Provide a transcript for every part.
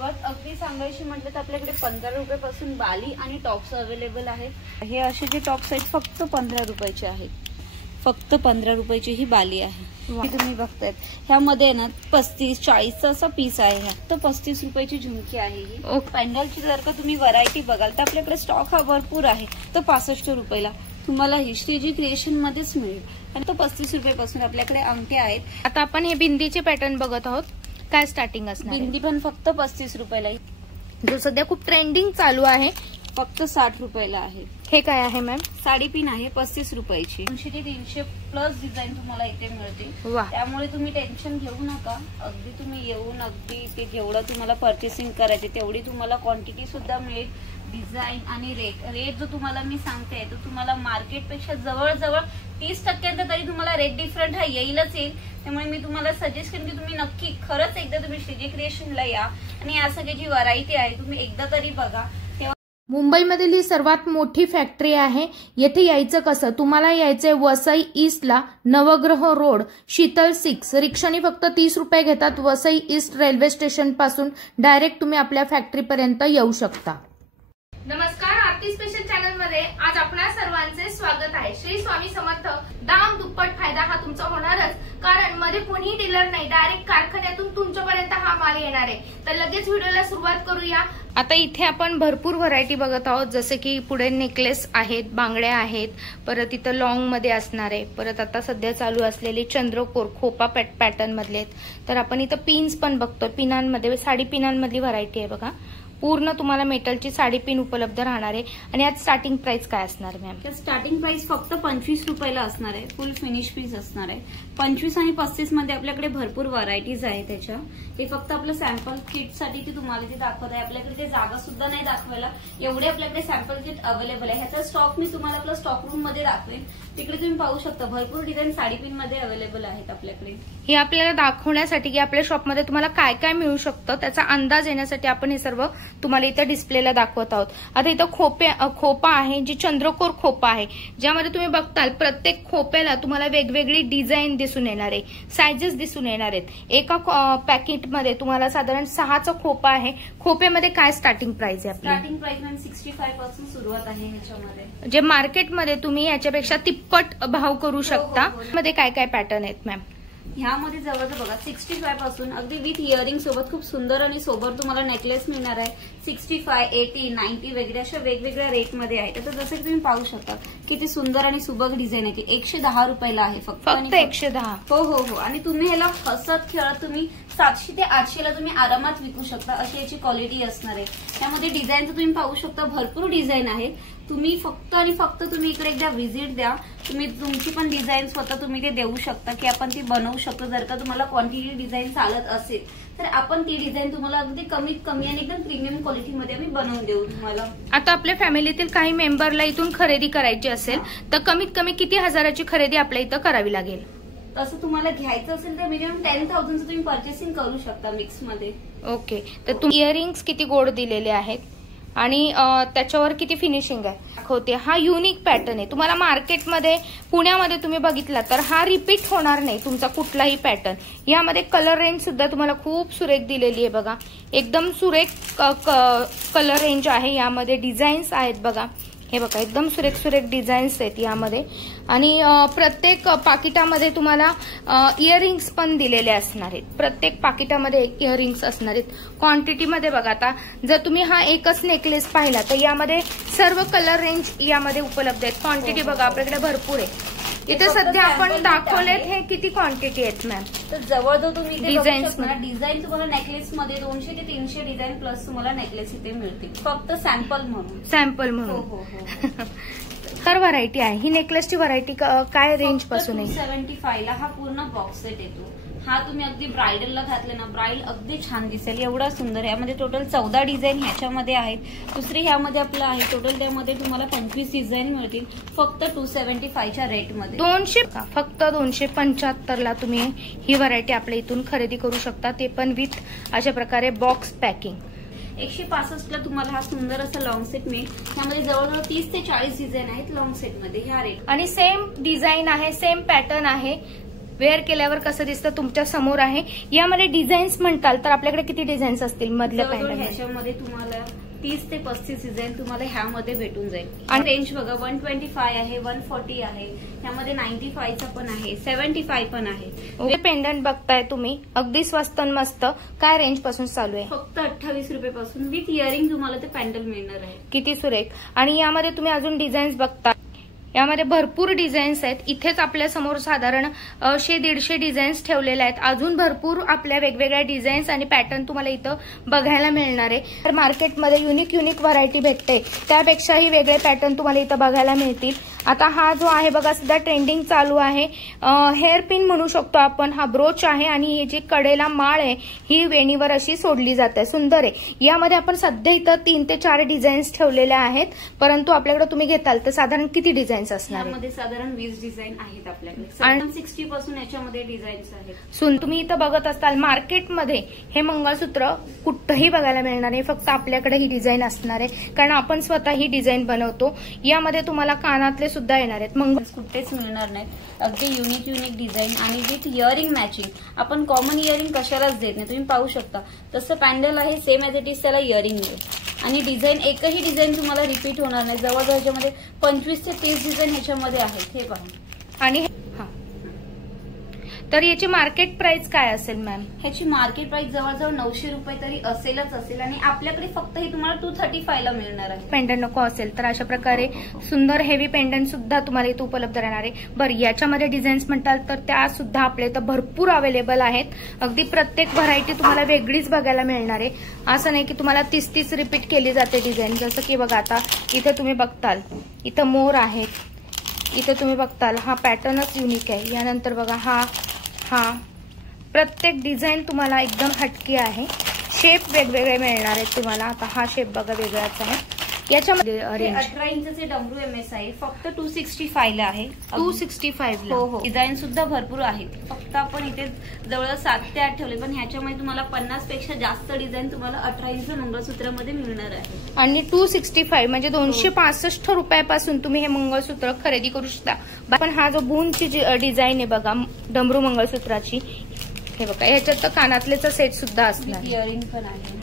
अगदी सांगायची म्हटलं तर आपल्याकडे 15 रुपयापासून बाली आणि टॉप्स अवेलेबल आहेत। हे असे जे टॉप्स आहेत फक्त 15 रुपयाचे आहेत, फक्त 15 रुपयाची ही बाली आहे। तुम्ही बघतायत ह्यामध्ये ना 35-40 असा पीस आहे। ह्या तर 35 रुपयाची झुमकी आहे ही। पॅन्डलची जर का तुम्ही व्हरायटी बघाल तर आपल्याकडे स्टॉक हा भरपूर आहे। तर 65 रुपयाला तुम्हाला ही श्रीजी क्रिएशन मध्येच मिळेल आणि तो 35 रुपयापासून आपल्याकडे अंगठी आहेत। आता आपण हे बिंदीचे पॅटर्न बघत आहोत, काय स्टार्टिंग असणार? बिंदी पण फक्त 35 रुपयाला, जो सध्या खूप ट्रेंडिंग चालू आहे, फक्त 60 रुपयाला आहे। हे काय आहे मॅम? साडी पिन आहे 35 रुपयाची। 200 ते 300 प्लस डिझाईन तुम्हाला इथे मिळतील। त्यामुळे तुम्ही टेन्शन घेऊ नका, अगदी तुम्ही येऊन अगदी ते जेवढं तुम्हाला परचेसिंग करायचे तेवढी तुम्हाला क्वांटिटी सुद्धा मिळेल। डिझाईन आणि रेट जो तुम्हाला मी सांगते तो तुम्हाला मार्केटपेक्षा जवळजवळ 30% तरी तुम्हाला रेट डिफरंट हा येईलच येईल। त्यामुळे मी तुम्हाला सजेस्ट करेन की तुम्ही नक्की खरंच एकदा तुम्ही श्रीजी क्रिएशनला या आणि या सगळी जी व्हरायटी आहे तुम्ही एकदा तरी बघा। मुंबईमधील ही सर्वात मोठी फॅक्टरी आहे। येथे यायचं कसं? तुम्हाला यायचंय वसई ईस्टला, नवग्रह रोड, शीतल 6। रिक्षाने फक्त 30 रुपये घेतात। वसई ईस्ट रेल्वे स्टेशन पासून डायरेक्ट तुम्ही आपल्या फॅक्टरीपर्यंत येऊ शकता। नमस्कार, आरती स्पेशल चॅनल मध्ये आज आपणा सर्वांचे स्वागत आहे। श्री स्वामी समर्थ। दाम दुप्पट फायदा हा तुमचा होणारच, कारण मध्ये कोणी डीलर नाही, डायरेक्ट कारखान्यातून तुमच्यापर्यंत हा माल येणार आहे। तर लगेच व्हिडिओला सुरुवात करूया। आता इथे आपण भरपूर व्हरायटी बघत आहोत, जसे की पुढे नेकलेस आहेत, बांगड्या आहेत, परत इथं लॉंग मध्ये असणार आहे, परत आता सध्या चालू असलेले चंद्रकोर खोपा पॅटर्न मधले आहेत। तर आपण इथं पिन्स पण बघतोय, पिनांमध्ये साडी पिनांमधली व्हरायटी आहे बघा। पूर्ण तुम्हाला मेटलची साडी पिन उपलब्ध राहणार आहे। आणि आज स्टार्टिंग प्राइस काय असणार मॅम? स्टार्टिंग प्राइस फक्त 25 रुपयाला असणार आहे। फुल फिनिश पीस असणार आहे। 25 आणि 35 मध्ये आपल्याकडे भरपूर व्हरायटीज आहे त्याच्या। ते फक्त आपलं सॅम्पल किट साठी ती तुम्हाला ते दाखवत आहे। आपल्याकडे ते जागा सुद्धा नाही दाखवायला, एवढे आपल्याकडे सॅम्पल किट अवेलेबल आहे। ह्याचा स्टॉक मी तुम्हाला आपला स्टॉक रूम मध्ये दाखवेन, तिकडे तुम्ही पाहू शकता भरपूर डिझाईन साडी पिन मध्ये अवेलेबल आहेत आपल्याकडे। हे आपल्याला दाखवण्यासाठी की आपल्या शॉपमध्ये तुम्हाला काय काय मिळू शकतं त्याचा अंदाज येण्यासाठी आपण हे सर्व तुम्हाला इथं डिस्प्लेला दाखवत आहोत। आता इथं खोपा आहे, जी चंद्रकोर खोपा आहे, ज्यामध्ये तुम्ही बघताल प्रत्येक खोप्याला तुम्हाला वेगवेगळी डिझाईन दिसून येणार आहे, सायझेस दिसून येणार आहेत। एका पॅकेटमध्ये तुम्हाला साधारण 6चा खोपा आहे। खोप्यामध्ये काय स्टार्टिंग प्राइस आहे आपली? स्टार्टिंग प्राइस 65 पासून सुरुवात आहे ह्याच्यामध्ये, जे मार्केटमध्ये तुम्ही याच्यापेक्षा तिप्पट भाव करू शकता। मध्ये काय काय पॅटर्न आहेत मॅम? ह्यामध्ये जवळजवळ बघा 65 पासून अगदी विथ इयरिंग सोबत खूप सुंदर आणि सोबत तुम्हाला नेकलेस मिळणार आहे। 65, 80, 90 वगैरे अशा वेगवेगळ्या रेट मध्ये आहेत। आता जसं की तुम्ही पाहू शकता किती सुंदर आणि सुबक डिझाईन आहे। 110 रुपयाला आहे फक्त 110। हो हो हो। आणि तुम्ही ह्याला हसत खेळत तुम्ही 700 ते 800 ला तुम्ही आरामात विकू शकता, अशी याची क्वालिटी असणार आहे। त्यामध्ये डिझाईन तुम्ही पाहू शकता भरपूर डिझाईन आहे। तुम्ही फक्त आणि फक्त तुम्ही इकडे एकदा व्हिजिट द्या, तुम्ही तुमची पण डिझाईन स्वतः तुम्ही ते देऊ शकता की आपण ती बनवू शकतो। जर का तुम्हाला क्वांटिटी डिझाईन चालत असेल तर आपण ती डिझाईन तुम्हाला अगदी कमीत कमी आणि एकदम प्रीमियम क्वालिटीमध्ये आम्ही बनवून देऊ तुम्हाला। आता आपल्या फॅमिलीतील काही मेंबरला इथून खरेदी करायची असेल तर कमीत कमी किती हजाराची खरेदी आपल्या इथं करावी लागेल? तसं तुम्हाला घ्यायचं असेल तर मिनिमम 10,000चं तुम्ही परचेसिंग करू शकता मिक्स मध्ये। ओके, तर तुम्ही इयरिंग्स किती गोड दिलेले आहेत आणि त्याच्यावर किती फिनिशिंग आहे दाखवते। हा युनिक पॅटर्न आहे, तुम्हाला मार्केटमध्ये पुण्यामध्ये तुम्ही बघितला तर हा रिपीट होणार नाही तुमचा कुठलाही पॅटर्न। यामध्ये कलर रेंज सुद्धा तुम्हाला खूप सुरेख दिलेली आहे बघा, एकदम सुरेख कलर रेंज आहे। यामध्ये डिझाईन्स आहेत बघा, हे बघा एकदम सुरेख सुरेख डिझाईन्स आहेत यामध्ये। आणि प्रत्येक पाकिटामध्ये तुम्हाला इयरिंग्स पण दिलेले असणार आहेत, प्रत्येक पाकिटामध्ये इयरिंग्स असणार आहेत। क्वांटिटीमध्ये बघा, आता जर तुम्ही हा एकच नेकलेस पाहिला तर यामध्ये सर्व कलर रेंज यामध्ये उपलब्ध आहेत। क्वांटिटी बघा आपल्याकडे भरपूर आहे। इथे सध्या आपण दाखवलेत हे किती क्वांटिटी आहेत मॅम? तर जवळजवळ तुम्ही डिझाईन तुम्हाला नेकलेस मध्ये 200 ते 300 डिझाईन प्लस तुम्हाला नेकलेस इथे मिळतील, फक्त सॅम्पल म्हणून। सॅम्पल म्हणून तर व्हरायटी आहे ही नेकलेसची व्हरायटी काय रेंज पासून आहे? 275 ला हा पूर्ण बॉक्स सेट येतो। हा तुम्ही अगदी ब्रायडलला घातले ना, ब्राइड अगदी छान दिसेल, एवढा सुंदर। यामध्ये टोटल 14 डिझाईन ह्याच्यामध्ये आहेत। दुसरी ह्यामध्ये आपलं आहे टोटल, त्यामध्ये तुम्हाला 25 डिझाईन मिळतील फक्त 275च्या रेटमध्ये। 200 फक्त 275 ला तुम्ही ही व्हरायटी आपल्या इथून खरेदी करू शकता, ते पण विथ अशा प्रकारे बॉक्स पॅकिंग। 165 ला तुम्हाला हा सुंदर असा लॉंग सेट मिळेल। त्यामध्ये जवळजवळ 30 ते 40 डिझाईन आहेत लॉंग सेट मध्ये ह्या रेट। आणि सेम डिझाईन आहे, सेम पॅटर्न आहे, वेअर केल्यावर कसं दिसतं तुमच्या समोर आहे. यामध्ये डिझाईन्स म्हणताल तर आपल्याकडे किती डिझाईन्स असतील मधल्या पॅन्ट? ह्याच्यामध्ये तुम्हाला 30 ते 35 डिझाईन तुम्हाला ह्यामध्ये भेटून जाईल. आणि रेंज बघा 125 आहे, 140 आहे, ह्यामध्ये 95 चा पण आहे, 75 पण आहे. पेंडंट बघताय तुम्ही अगदी स्वस्त मस्त. काय रेंज पासून चालू आहे? फक्त 28 रुपये पासून विथ इयरिंग तुम्हाला ते पॅन्डल मिळणार आहे. किती सुरेख. आणि यामध्ये तुम्ही अजून डिझाईन्स बघता, यामध्ये भरपूर डिझाईन्स आहेत. इथेच आपल्या समोर साधारण 100-150 डिझाईन्स ठेवलेल्या आहेत. अजून भरपूर आपल्या वेगवेगळ्या डिझाईन्स आणि पॅटर्न तुम्हाला इथं बघायला मिळणार आहे. तर मार्केटमध्ये युनिक व्हरायटी भेटते, त्यापेक्षाही वेगळे पॅटर्न तुम्हाला इथं बघायला मिळतील. आता हा जो आहे बघा सध्या ट्रेंडिंग चालू आहे, हेअर पिन म्हणू शकतो आपण. हा ब्रोच आहे आणि ही जी कडेला माळ आहे ही वेणीवर अशी सोडली जाते. सुंदर आहे. यामध्ये आपण सध्या इथं 3 ते 4 डिझाईन्स ठेवलेल्या आहेत, परंतु आपल्याकडे तुम्ही घेताल तर साधारण किती डिझाईन्स असणार? यामध्ये साधारण 20 डिझाईन आहेत आपल्याकडे. 760 पासून याच्यामध्ये डिझाईन्स आहेत. तुम्ही इथं बघत असताल मार्केटमध्ये हे मंगळसूत्र कुठंही बघायला मिळणार आहे, फक्त आपल्याकडे ही डिझाईन असणार आहे, कारण आपण स्वतः ही डिझाईन बनवतो. यामध्ये तुम्हाला कानातले सुद्धा येणार आहेत, मंगळ कुठेच मिळणार नाहीत. अगदी युनिक डिझाईन आणि विथ इयरिंग मॅचिंग. आपण कॉमन इयरिंग कशालाच देत नाही, तुम्ही पाहू शकता. तसं पॅन्डल आहे सेम ॲज इट इज, त्याला इयरिंग मिळेल. आणि डिझाईन एकही डिझाईन तुम्हाला रिपीट होणार नाही. जवळजवळ ह्याच्यामध्ये 25 ते 30 डिझाईन ह्याच्यामध्ये आहेत. हे पहा. आणि तर याची मार्केट प्राइस काय असेल मॅम? ह्याची मार्केट प्राइस जवळजवळ 900 रुपये तरी असेलच असेल. आणि आपल्याकडे फक्त हे तुम्हाला 235 ला मिळणार आहे. पेंडंट नको असेल तर अशा प्रकारे सुंदर हेवी पेंडंट सुद्धा तुम्हाला इथं उपलब्ध राहणार आहे. बरं, याच्यामध्ये डिझाईन्स म्हणताल तर त्या सुद्धा आपल्या इथं भरपूर अवेलेबल आहेत. अगदी प्रत्येक व्हरायटी तुम्हाला वेगळीच बघायला मिळणार आहे. असं नाही की तुम्हाला 30 रिपीट केली जाते डिझाईन. जसं की बघा आता इथे तुम्ही बघताल, इथं मोर आहेत, इथे तुम्ही बघताल हा पॅटर्नच युनिक आहे. यानंतर बघा हा प्रत्येक डिझाईन तुम्हाला एकदम हटकी आहे. शेप वेगवेगळे मिळणार आहेत तुम्हाला. आता हा शेप बघा वेगळाच आहे. याच्यामध्ये 18 इंचचे डमरू MS आहे, फक्त 265 ला आहे. 265 ला. हो. डिझाईन सुद्धा भरपूर आहेत. फक्त आपण इथे जवळ 7 ते 8 ठेवले, पण ह्याच्यामध्ये तुम्हाला 50 पेक्षा जास्त डिझाईन तुम्हाला 18 इंच मंगळसूत्रामध्ये मिळणार आहे. आणि 265 म्हणजे 265 रुपयापासून तुम्ही हे मंगळसूत्र खरेदी करू शकता. पण हा जो बूनची डिझाईन आहे बघा डमरू मंगळसूत्राची, हे बघा ह्याच्यात तर कानातलेचा सेट सुद्धा असणार. इयरिंग पण आहे.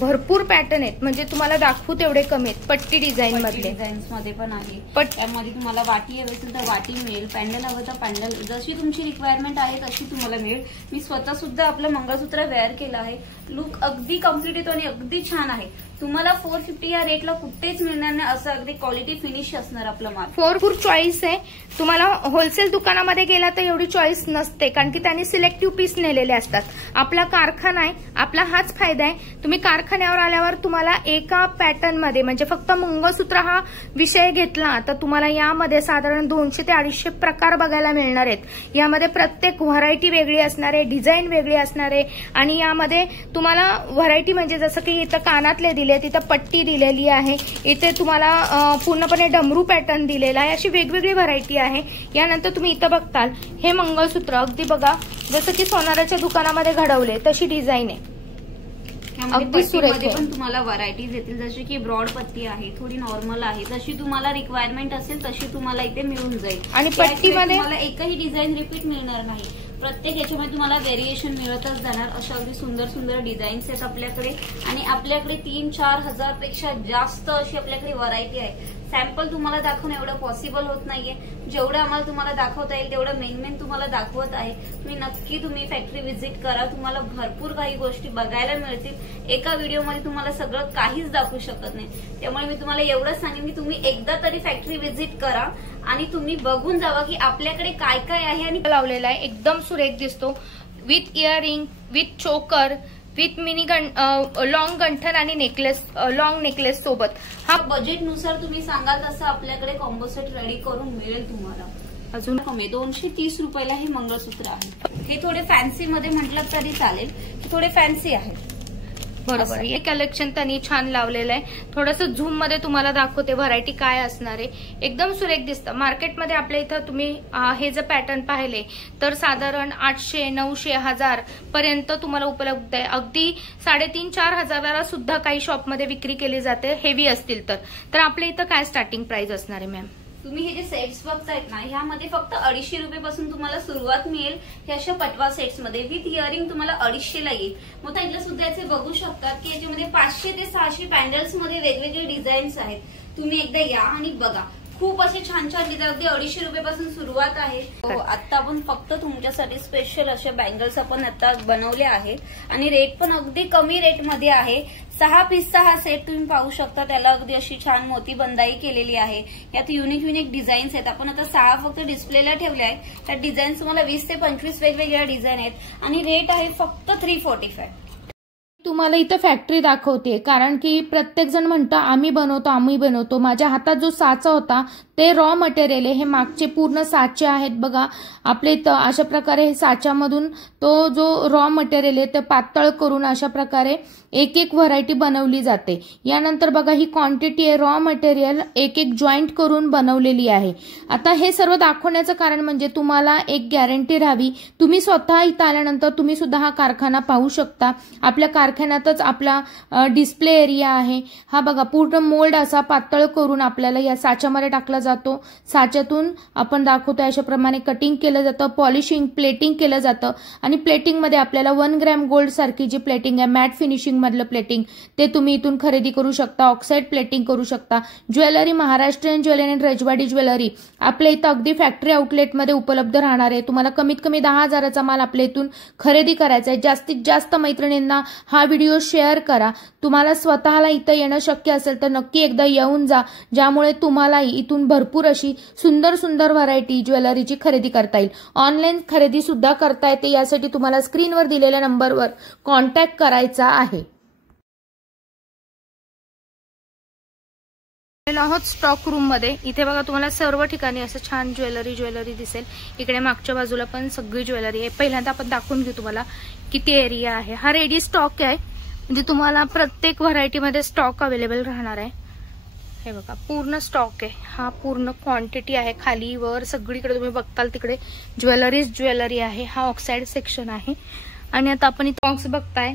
भरपूर पॅटर्न आहेत, म्हणजे तुम्हाला दाखवू तेवढे कमी आहेत. पट्टी डिझाईन मध्ये डिझाईन्स मध्ये पण आहे. त्यामध्ये तुम्हाला वाटी हवी असेल तर वाटी मिळेल, पॅन्डल हवं तर पॅन्डल, जशी तुमची रिक्वायरमेंट आहे तशी तुम्हाला मिळेल. मी स्वतः सुद्धा आपलं मंगळसूत्र वेअर केलं आहे. लुक अगदी कम्प्लीट येतो आणि अगदी छान आहे. तुम्हाला 450 या रेटला कुठेच मिळणार नाही. असं अगदी क्वालिटी फिनिश असणार आपलं माल. भरपूर चॉईस आहे. तुम्हाला होलसेल दुकानामध्ये गेला तर एवढी चॉईस नसते, कारण की त्यांनी सिलेक्टिव्ह पीस नेलेले असतात. आपला कारखाना आहे, आपला हाच फायदा आहे. तुम्ही कारखान्यावर आल्यावर तुम्हाला एका पॅटर्न मध्ये म्हणजे फक्त मंगळसूत्र हा विषय घेतला तर तुम्हाला यामध्ये साधारण 200 ते 250 प्रकार बघायला मिळणार आहेत. यामध्ये प्रत्येक व्हरायटी वेगळी असणार आहे, डिझाईन वेगळी असणार आहे. आणि यामध्ये तुम्हाला व्हरायटी म्हणजे जसं की इथं कानातले दिले, तिथं पट्टी दिलेली आहे, इथे तुम्हाला पूर्णपणे डमरू पॅटर्न दिलेला आहे. अशी वेगवेगळी व्हरायटी आहे. यानंतर तुम्ही इथं बघताल हे मंगळसूत्र अगदी बघा जसं की सोनाराच्या दुकानामध्ये घडवले तशी डिझाईन आहे. अगदी सुरेख पण तुम्हाला व्हरायटीज येतील, जशी की ब्रॉड पत्ती आहे, थोडी नॉर्मल आहे, जशी तुम्हाला रिक्वायरमेंट असेल तशी तुम्हाला इथे मिळून जाईल. आणि पट्टीमध्ये तुम्हाला एकही डिझाईन रिपीट मिळणार नाही. प्रत्येक याच्यामध्ये तुम्हाला व्हेरिएशन मिळतच जाणार. अशा अगदी सुंदर डिझाईन्स आहेत आपल्याकडे. आणि आपल्याकडे 3-4 हजार पेक्षा जास्त अशी आपल्याकडे व्हरायटी आहे. सॅम्पल तुम्हाला दाखवणं एवढं पॉसिबल होत नाहीये. जेवढं आम्हाला तुम्हाला दाखवता येईल तेवढं मेन तुम्हाला दाखवत आहे. तुम्ही फॅक्टरी व्हिजिट करा. तुम्हाला भरपूर काही गोष्टी बघायला मिळतील. एका व्हिडिओमध्ये तुम्हाला सगळं काहीच दाखवू शकत नाही. त्यामुळे मी तुम्हाला एवढंच सांगेन की तुम्ही एकदा तरी फॅक्टरी व्हिजिट करा आणि तुम्ही बघून जावा की आपल्याकडे काय काय आहे. आणि लावलेला आहे एकदम सुरेख दिसतो. विथ इयरिंग, विथ चोकर, विथ मिनी लॉंग गंठन आणि नेकलेस, लॉंग नेकलेस सोबत. हा बजेटनुसार तुम्ही सांगाल तसं आपल्याकडे कॉम्बो सेट रेडी करून मिळेल तुम्हाला. अजून कमी 230 रुपयाला हे मंगळसूत्र आहे. हे थोडे फॅन्सी मध्ये म्हटलं तरी चालेल, थोडे फॅन्सी आहे. बरोबर, हे कलेक्शन त्यांनी छान लावलेलं आहे. थोडंसं झूम मध्ये तुम्हाला दाखवते व्हरायटी काय असणार आहे. एकदम सुरेख दिसतं. मार्केटमध्ये आपल्या इथं तुम्ही हे जर पॅटर्न पाहिले तर साधारण 800, 900, 1000 पर्यंत तुम्हाला उपलब्ध आहे. अगदी 3,500-4 हजाराला सुद्धा काही शॉपमध्ये विक्री केली जाते हेवी असतील तर. आपल्या इथं काय स्टार्टिंग प्राइस असणार आहे मॅम? तुम्ही हे जे सेट्स बघतायत ना, ह्यामध्ये फक्त 250 रुपयापासून तुम्हाला सुरुवात मिळेल. हे अशा पटवा सेट्स मध्ये विथ इयरिंग तुम्हाला 250 ला येईल. मग इथलं सुद्धा याचे बघू शकतात की याच्यामध्ये 500 ते 600 पॅन्डल्स मध्ये वेगवेगळे डिझाईन्स आहेत. तुम्ही एकदा या आणि बघा. खूप असे छान छान डिझाईन, अगदी 250 रुपयापासून सुरुवात आहे. आता आपण फक्त तुमच्यासाठी स्पेशल अशा बँगल्स आपण आता बनवले आहेत आणि रेट पण अगदी कमी रेट मध्ये आहे. 6 पीसचा हा सेट तुम्ही पाहू शकता. त्याला अगदी अशी छान मोती बंदाई केलेली आहे. यात युनिक डिझाईन्स आहेत. आपण आता 6 फक्त डिस्प्लेला ठेवले आहेत. त्यात डिझाईन्स तुम्हाला 20 ते 25 वेगवेगळ्या डिझाईन आहेत आणि रेट आहे फक्त 345. तुम्हाला इथं फॅक्टरी दाखवते, कारण की प्रत्येक जण म्हणतं आम्ही बनवतो. माझ्या हातात जो साचा होता ते रॉ मटेरियल आहे. हे मागचे पूर्ण साचे आहेत बघा आपले इथं. अशा प्रकारे हे साच्यामधून तो जो रॉ मटेरियल आहे ते पातळ करून अशा प्रकारे एक व्हरायटी बनवली जाते. यानंतर बघा ही क्वांटिटी आहे. रॉ मटेरियल एक जॉईंट करून बनवलेली आहे. आता हे सर्व दाखवण्याचं कारण म्हणजे तुम्हाला एक गॅरंटी राहावी. तुम्ही स्वतः इथं आल्यानंतर तुम्ही सुद्धा हा कारखाना पाहू शकता. आपल्या कारखान्यातच आपला डिस्प्ले एरिया आहे. हा बघा पूर्ण मोल्ड असा पातळ करून आपल्याला या साच्यामध्ये टाकला जातो. साच्यातून आपण दाखवतो अशाप्रमाणे कटिंग केलं जातं, पॉलिशिंग प्लेटिंग केलं जातं आणि प्लेटिंग मध्ये आपल्याला 1 ग्रॅम गोल्ड सारखी जी प्लेटिंग आहे, मॅट फिनिशिंग मधलं प्लेटिंग, ते तुम्ही इथून खरेदी करू शकता. ऑक्साईड प्लेटिंग करू शकता. ज्वेलरी महाराष्ट्रीयन ज्वेलरी आणि रजवाडी ज्वेलरी आपल्या इथं अगदी फॅक्टरी आउटलेटमध्ये उपलब्ध राहणार आहे. तुम्हाला कमीत कमी 10,000चा माल आपल्या इथून खरेदी करायचा आहे. जास्तीत जास्त मैत्रिणींना हा व्हिडिओ शेअर करा. तुम्हाला स्वतःला इथं येणं शक्य असेल तर नक्की एकदा येऊन जा, ज्यामुळे तुम्हालाही इथून भरपूर अशी सुंदर व्हरायटी ज्वेलरीची खरेदी करता येईल. ऑनलाईन खरेदी सुद्धा करता येते. यासाठी तुम्हाला स्क्रीनवर दिलेल्या नंबरवर कॉन्टॅक्ट करायचा आहे. आहोत स्टॉक रूम मध्ये. इथे बघा तुम्हाला सर्व ठिकाणी असं छान ज्वेलरी दिसेल. इकडे मागच्या बाजूला पण सगळी ज्वेलरी आहे. पहिल्यांदा आपण दाखवून घेऊ तुम्हाला किती एरिया आहे. हा रेडी स्टॉक आहे, म्हणजे तुम्हाला प्रत्येक व्हरायटीमध्ये स्टॉक अवेलेबल राहणार आहे. हे बघा पूर्ण स्टॉक आहे. हा पूर्ण क्वांटिटी आहे. खाली वर सगळीकडे तुम्ही बघताल तिकडे ज्वेलरी आहे. हा ऑक्साईड सेक्शन आहे. आणि आता आपण इथे बॉक्स बघताय.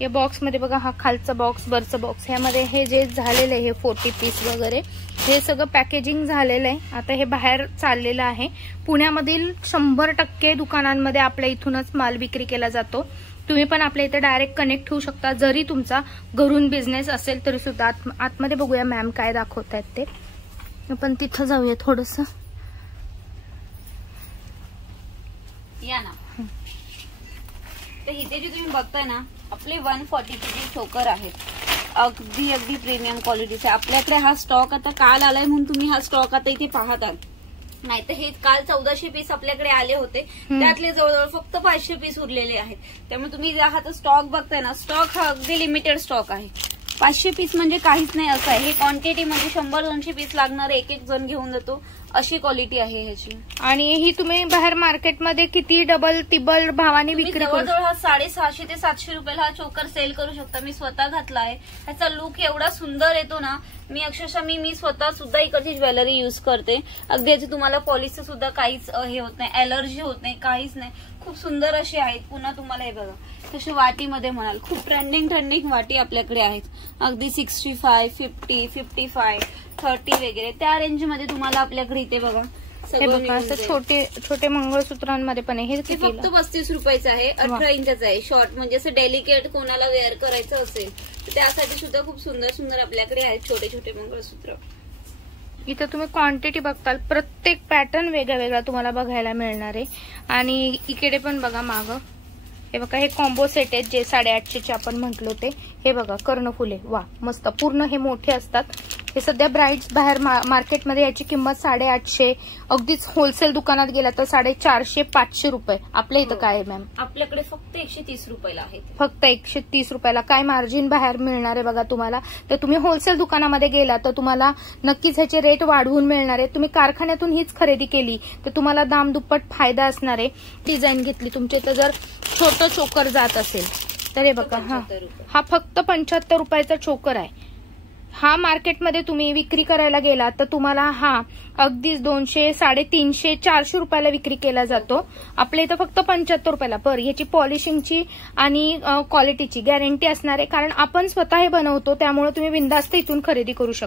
या बॉक्स मध्ये बघा हा खालचा बॉक्स, वरचा बॉक्स, ह्यामध्ये हे जे झालेलं आहे हे 40 पीस वगैरे हे सगळं पॅकेजिंग झालेलं आहे. आता हे बाहेर चाललेलं आहे. पुण्यामधील 100% दुकानांमध्ये आपल्या इथूनच माल विक्री केला जातो. तुम्ही पण आपल्या इथे डायरेक्ट कनेक्ट होऊ शकता. जरी तुमचा घरून बिझनेस असेल तरी सुद्धा. आतमध्ये बघूया मॅम काय दाखवतायत ते. आपण तिथं जाऊया थोडस. या ना. तर इथे जे तुम्ही बघताय ना आपले 140 चे चोकर आहेत. अगदी प्रीमियम क्वालिटीचे. आपल्याकडे हा स्टॉक आता काल आलाय म्हणून तुम्ही हा स्टॉक आता इथे पाहत आहात. नाही तर हे काल 1400 पीस आपल्याकडे आले होते. त्यातले जवळजवळ फक्त 500 पीस उरलेले आहेत. त्यामुळे तुम्ही हा स्टॉक बघताय ना, स्टॉक हा अगदी लिमिटेड स्टॉक आहे. 500 पीस म्हणजे काहीच नाही असं आहे. हे क्वांटिटी म्हणजे 100-200 पीस लागणार, एक जण घेऊन जातो अशी क्वालिटी आहे ह्याची. आणि ही तुम्ही बाहेर मार्केटमध्ये किती डबल तिबल भावाने विक्री करू. जवळजवळ हा 650 ते 700 रुपयाला हा चोकर सेल करू शकता. मी स्वतः घातला आहे. ह्याचा लुक एवढा सुंदर येतो ना. मी अक्षरशः मी स्वतः सुद्धा इकडची ज्वेलरी युज करते. अगदी याची तुम्हाला पॉलिशचं सुद्धा काहीच हे होत नाही, अलर्जी होत नाही, काहीच नाही. खूप सुंदर अशी आहेत. पुन्हा तुम्हाला हे बघा तशी वाटीमध्ये म्हणाल खूप ट्रेंडिंग वाटी आपल्याकडे आहेत. अगदी 65, 50, 55, 30 वगैरे त्या रेंजमध्ये तुम्हाला आपल्याकडे इथे बघा असं छोटे मंगळसूत्रांमध्ये पण आहे. हे फक्त 35 रुपयाचं आहे. 18 इंचाचं आहे. शॉर्ट म्हणजे असं डेलिकेट कोणाला वेअर करायचं असेल तर त्यासाठी सुद्धा खूप सुंदर आपल्याकडे आहेत छोटे मंगळसूत्र. इथं तुम्ही क्वांटिटी बघताल. प्रत्येक पॅटर्न वेगळा तुम्हाला बघायला मिळणार आहे. आणि इकडे पण बघा मागं हे बघा हे कॉम्बो सेट आहेत जे 850 आपण म्हटलो ते. हे बघा कर्णफुले, वा मस्त. पूर्ण हे मोठे असतात. हे सध्या ब्राइड्स बाहेर मार्केटमध्ये याची किंमत 850. अगदीच होलसेल दुकानात गेला तर 450-500 रुपये. आपल्या इथं काय आहे मॅम? आपल्याकडे फक्त 130 रुपयाला आहे. फक्त 130 रुपयाला. काय मार्जिन बाहेर मिळणार आहे बघा तुम्हाला. तर तुम्ही होलसेल दुकानामध्ये गेला तर तुम्हाला नक्कीच ह्याचे रेट वाढवून मिळणार आहे. तुम्ही कारखान्यातून हीच खरेदी केली तर तुम्हाला दाम दुप्पट फायदा असणार आहे. डिझाईन घेतली तुमचे तर जर छोटं चोकर जात असेल तर हे बघा हा फक्त 75 रुपयाचा चोकर आहे. हा मार्केटमध्ये तुम्ही विक्री करायला गेला तर तुम्हाला हा अगदीच 200, 350, 400 रुपयाला विक्री केला जातो. आपल्या इथं फक्त 75 रुपयाला. पर ह्याची पॉलिशिंगची आणि क्वालिटीची गॅरंटी असणार आहे, कारण आपण स्वतः हे बनवतो. त्यामुळे तुम्ही बिनधास्त इथून खरेदी करू शकता.